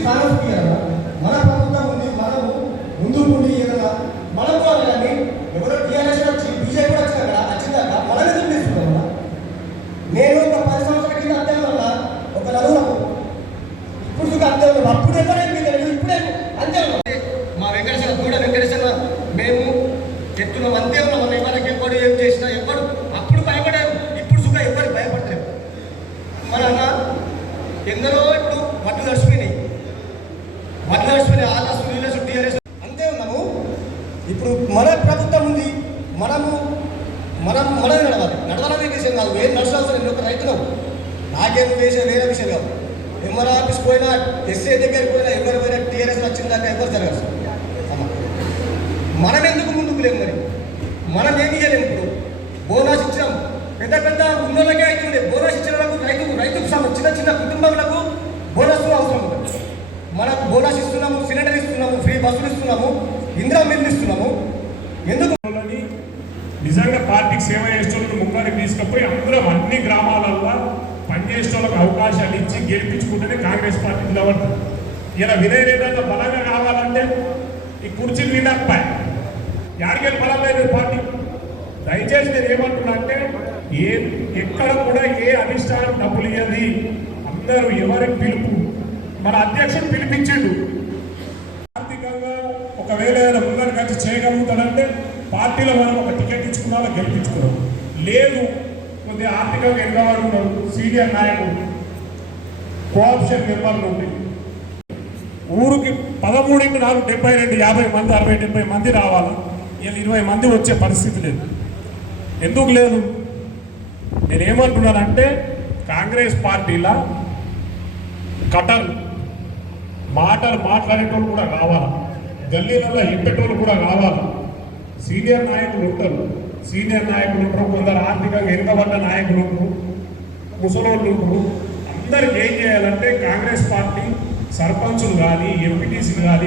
స్థానం మన ప్రభుత్వం ఉంది మనము ముందు ఉండి మనం కానీ ఎవరో టీఆర్ఎస్ వచ్చి బీజేపీ వచ్చినాక వచ్చినాక మనమే చూపిస్తున్నాం నేను ఒక పది సంవత్సరాల కింద ఒక నలుగురు ఇప్పుడు చూక అంతే అప్పుడు ఎవరైనా మీకు తెలియదు ఇప్పుడే అంతే మా వెంకటేశ్వర కూడా వెంకటేశ్వర మేము చెప్తున్నాం అంతే ఉన్నాం. ఎవరికి ఎప్పుడు ఏం చేసినా ఎప్పుడు అప్పుడు భయపడారు ఇప్పుడు సుఖ ఎవరికి భయపడలేదు. మన అన్న ఎందరో ఇప్పుడు వడ్లు నడిచిపోయినాయి. వడ్లు నడిచిపోయినాయి ఆర్ఎస్ టీఆర్ఎస్ టీఆర్ఎస్ అంతే ఉన్నాము. ఇప్పుడు మన ప్రభుత్వం ఉంది. మనము మనం మనమే నడవాలి. నడవాలనే విషయం కాదు. ఏం నడచాల్సిన నేను ఒక రైతును నాకేం వేసే వేరే విషయం కాదు. ఎంఆర్ ఆఫీస్ పోయినా ఎస్ఏ దగ్గరికి పోయినా ఎవరు పోయినా టీఆర్ఎస్ వచ్చిందాక ఎవరు జరగదు మనం ఎందుకు ముందుకు లేము మరి? మనం ఏం చేయలేము ఇప్పుడు? బోనస్ ఇచ్చాం పెద్ద పెద్ద ఉన్నోళ్ళకే అవుతుంది బోనస్ ఇచ్చాం బోనస్ ఇస్తున్నాము సిలిండర్ ఇస్తున్నాము ఫ్రీ బస్సులు ఇస్తున్నాము ఇందిరా మిల్లు ఇస్తున్నాము. ఎందుకు నిజంగా పార్టీకి సేవ చేసేటోళ్ళని ముగ్గురికి తీసుకుపోయి అందరం అన్ని గ్రామాలల్లో పనిచేసేటోళ్ళకి అవకాశాలు ఇచ్చి గెలిపించుకుంటేనే కాంగ్రెస్ పార్టీ నిలబడతారు ఇలా వినయ రేదంతా బలంగా కావాలంటే ఈ కుర్చీలు నిండకపోయి యాడికెళ్ళి బలం లేదు పార్టీ. దయచేసి నేను ఏమంటున్నా అంటే ఏ ఎక్కడ కూడా ఏ అధిష్టానం డబ్బులు ఇయ్యది అందరూ ఎవరికి పిలుపు. మన అధ్యక్షుడు ఏదైనా చేయగలుగుతాడంటే పార్టీలో మనం ఒక టికెట్ ఇచ్చుకున్నా గెలిపించుకున్నాం లేదు కొద్దిగా ఆర్థికంగా ఎన్నవాడు ఉన్నారు సీనియర్ నాయకుడు కోఆప్షన్ మెంబర్లు ఉండి. ఊరికి పదమూడింటి నాలుగు డెబ్బై రెండు యాభై మంది అరవై డెబ్బై మంది రావాలి? వీళ్ళు ఇరవై మంది వచ్చే పరిస్థితి లేదు. ఎందుకు లేదు? నేనేమంటున్నానంటే కాంగ్రెస్ పార్టీలా కటర్ మాటలు మాట్లాడేటోళ్ళు కూడా కావాలి? గల్లీలలో ఇంపెటోళ్ళు కూడా కావాలి సీనియర్ నాయకులు ఉంటారు. సీనియర్ నాయకులు ఉంటారు. కొందరు ఆర్థికంగా వెనుకబడ్డ నాయకులు ఉంటారు. ముసలోళ్ళు ఉంటారు. అందరికి ఏం చేయాలంటే కాంగ్రెస్ పార్టీ సర్పంచులు కానీ ఎంపీటీసీలు కానీ